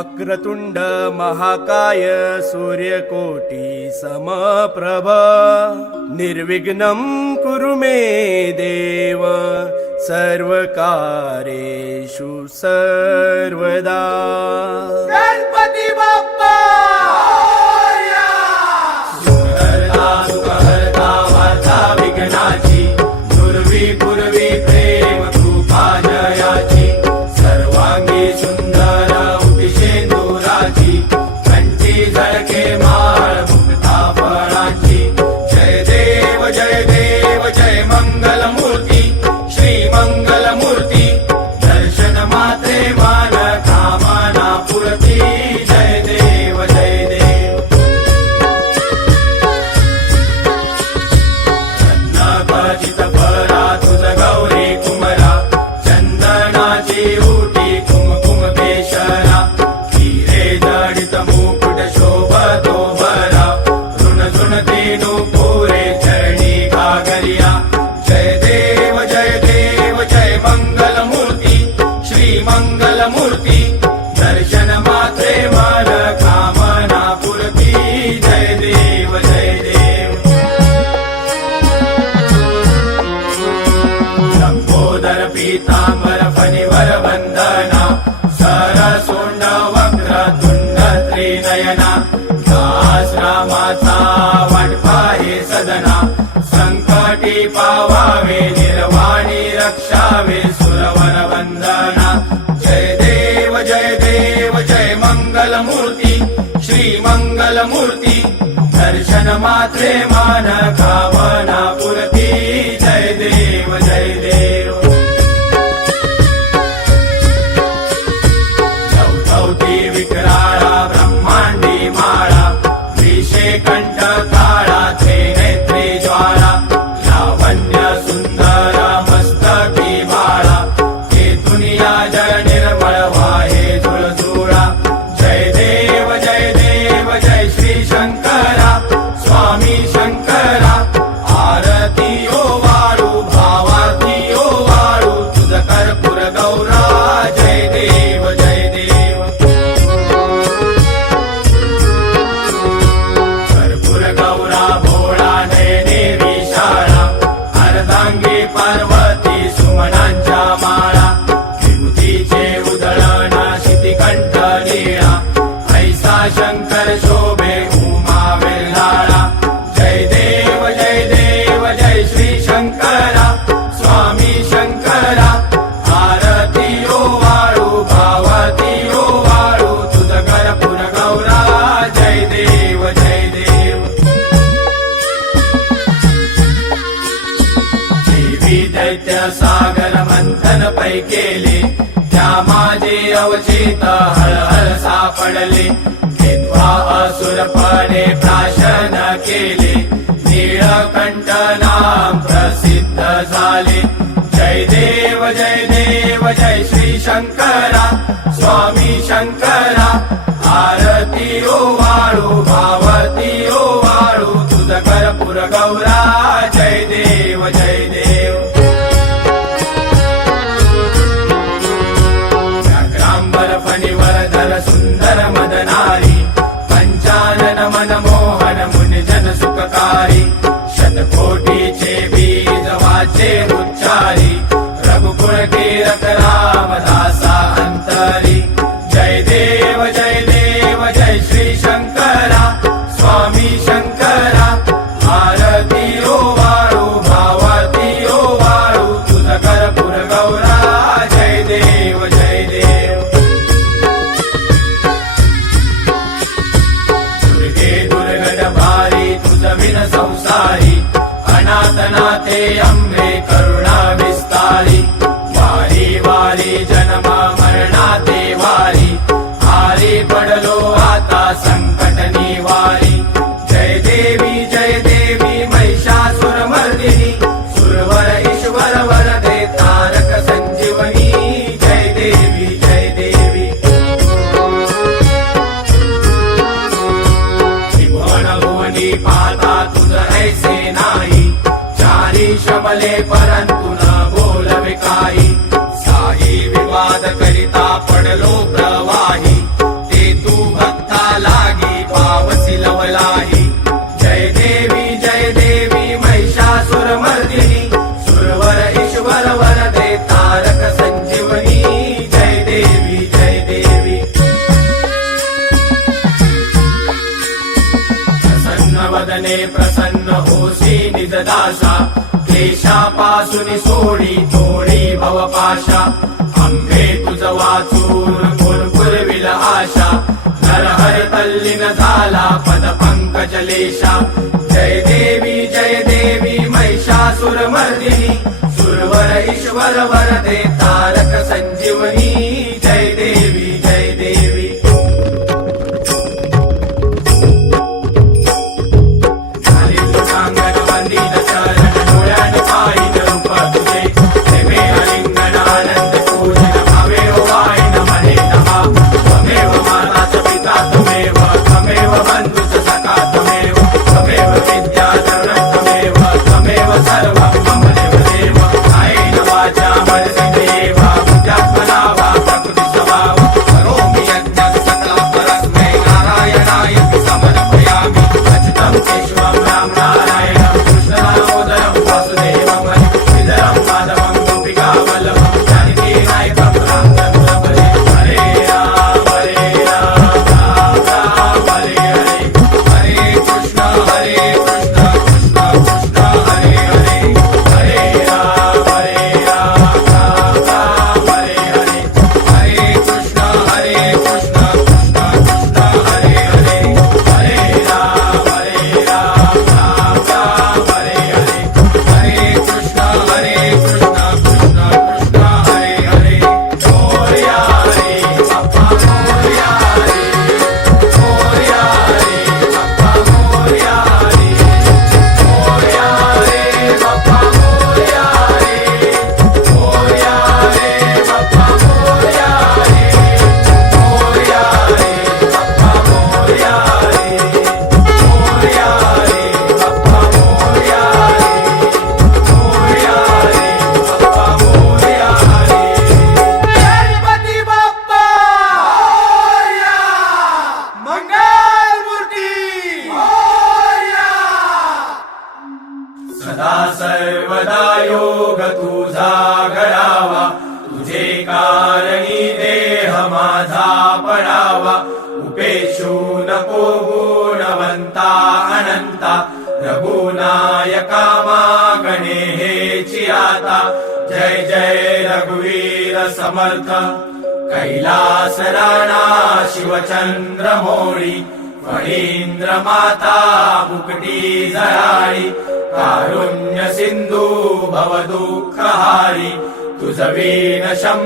वक्रतुंड महाकाय सूर्यकोटी समप्रभ निर्विघ्नं कुरु मे देव सर्वकार्येषु सर्वदा। गणपती बाप्पा सुखहर्ता वार्ता विघ्नाची दुर्वी पूर्वी प्रेम कृपा जयाची सर्वांगी सुंदर उतिशेंदुराची कंठी झळके माळ मुक्ता फळाची। जय देव जय देव जय मंगल मूर्ती श्री मंगल मूर्ती दर्शन मात्रे मान कामना पूर्ती। जय देव जय देव चंदनाचित परा तुझ गौरी कुमरा चंदनाची उटी कुमकुम बेशरा हिरे जडित मुकुट शोभतो बरा ऋण झुण तेनु पुरे चरणी घागरिया। जय देव जय देव जय मंगल मूर्ती श्री मंगल मूर्ती दर्शन मात्रे मन कामना पूर्ती। जय देव जय देव लंबोदर पीतांबर फणिवर वंदना सरसोंड वक्र तुंड त्रिनयना दास रामाचा वाटपा हे सदना संकटी पावावे निर्वाणी रक्षावे सुरवर वंदना। जय देव जय देव जय मंगल मूर्ती श्री मंगल मूर्ती दर्शन मात्रे मान कामना पूर्ती। जय देव जय देव चौथौती विक्राळा ब्रह्मांडी माळा विषे कंठ काळा त्रिनेत्री ज्वाला लावण्य सुंदर मस्तकी बाळा हे दुनिया जय निर्मळ वाहे झुळझुळा। जय देव जय देव जय श्री शंकरा स्वामी शंकरा आरती ओ वाळू भावाती ओ वाळू तुझ कर्पूर गौरा। जय देव जय देव कर्पूर गौरा भोळा नयने विशाळा अर्धांगी पार्वती सुमनांच्या माळा विभूतीचे उधळण शितिकंठ नीळा ऐसा शंकर शोभे उमा वेल्हाळा। जय देव जय देव जय श्री शंकरा स्वामी शंकरा आरती ओ वाळू भावती ओ वाळू तुझ कर्पूर गौरा। जय देव जय देव देवी दैत्य सागर मंथन पै केले त्या माझे अवचित हळहळ सापडले विद्वा असुरपणे प्राशन केले नीळकंठ नाम प्रसिद्ध झाले। जय देव जय देव जय श्री शंकरा स्वामी शंकरा आरती ओ वाळू भावती ओ वाळू तुझ कर्पूर गौरा। जय देव जय देव व्याघ्रांबर फणिवरधर सुंदर मदनारी पंचानन मनमोहन मुनिजन सुखकारी शतकोटीचे बीज वाचे उच्चारी रघुकुळ कीरक रामदासा अंतरी। जय देव जय देव जय श्री शंकरा स्वामी शंकरा आरती ओ वाळू भावती ओ वाळू तुझ कर्पूर गौरा। जय देव जय देव दुर्गे दुर्गड भारी तुझ विन संसारी अनाथनाथे अंबे करुणा विस्तारी वारी वारी जन्म मरणाते वारी आरी पडलो आता संकट निवारी। जय देवी महिषासुर मर्दिनी सुरवर ईश्वर वरदे तारक संजीवनी। जय देवी जय देवी त्रिभुवन भुवनी पाता तुझ ऐसे नाही चारी शबले परंतु न बोलवे काही साई विवाद करिता पडलो प्रवाही ते मने प्रसन्न होसी निजदासा क्लेशापासून सोडी तोडी भवपाशा आंबे तुझ वाचून कोण पुरविल आशा नरहर तल्लीन झाला पद पंकजलेशा जय देवी महिषासुरमर्दिनी सुरवर ईश्वर वरदे तारक संजीवनी जय देवी जय देवी अंगण वंदित चरण डोळ्यान पाहिन रूप तुझे प्रेमे आलिंगन आनंद पूजन भावे वाहिन मने नमः त्वमेव माताच पिता त्वमेव त्वमेव बंधुच सखा त्वमेव त्वमेव विद्याधरं त्वमेव त्वमेव सर्वं मम देवदेव कायेन वाचा मनसेन्द्रियेव बुद्ध्यात्मना वा प्रकृतिस्वभाव करोमि यज्ञं सकलं परस्मै नारायणाय समर्पयामि अच्युतं केशवं राम नारायणं कृष्णदामोदरं वासुदेवं श्रीधरं माधवं गोपिकावल्लभं जानकीनायकं रामचन्द्रं भजे हरे राम राम राम हरे हरे हरे कृष्ण कृष्ण कृष्ण हरे हरे हरे राम राम राम हरे हरे हरे कृष्ण कृष्ण कृष्ण हरे हरे हरे राम राम राम हरे हरे हरे कृष्ण कृष्ण कृष्ण हरे हरे मोरया रे बाप्पा मोरया रे मोरया रे बाप्पा मोरया रे मोरया रे बाप्पा मोरया रे मोरया रे बाप्पा मोरया रे मोरया रे बाप्पा मोरया रे मोरया रे बाप्पा मोरया गणपती बाप्पा मोरया. मंगल मूर्ती मोरया. सदा सर्वदा योग तुझा घडावा तुझे कारणी देह माझा पडावा उपेशू नको गुणवंता अनंता रघुनायका मागणे हेची आता जय जय रघुवीर समर्थ कैलास राणा शिवचंद्र मोळी फणींद्र माता मुकटी जळाळी कारुण्य सिंधू भव दुःख हारी तुझ वीण शंभर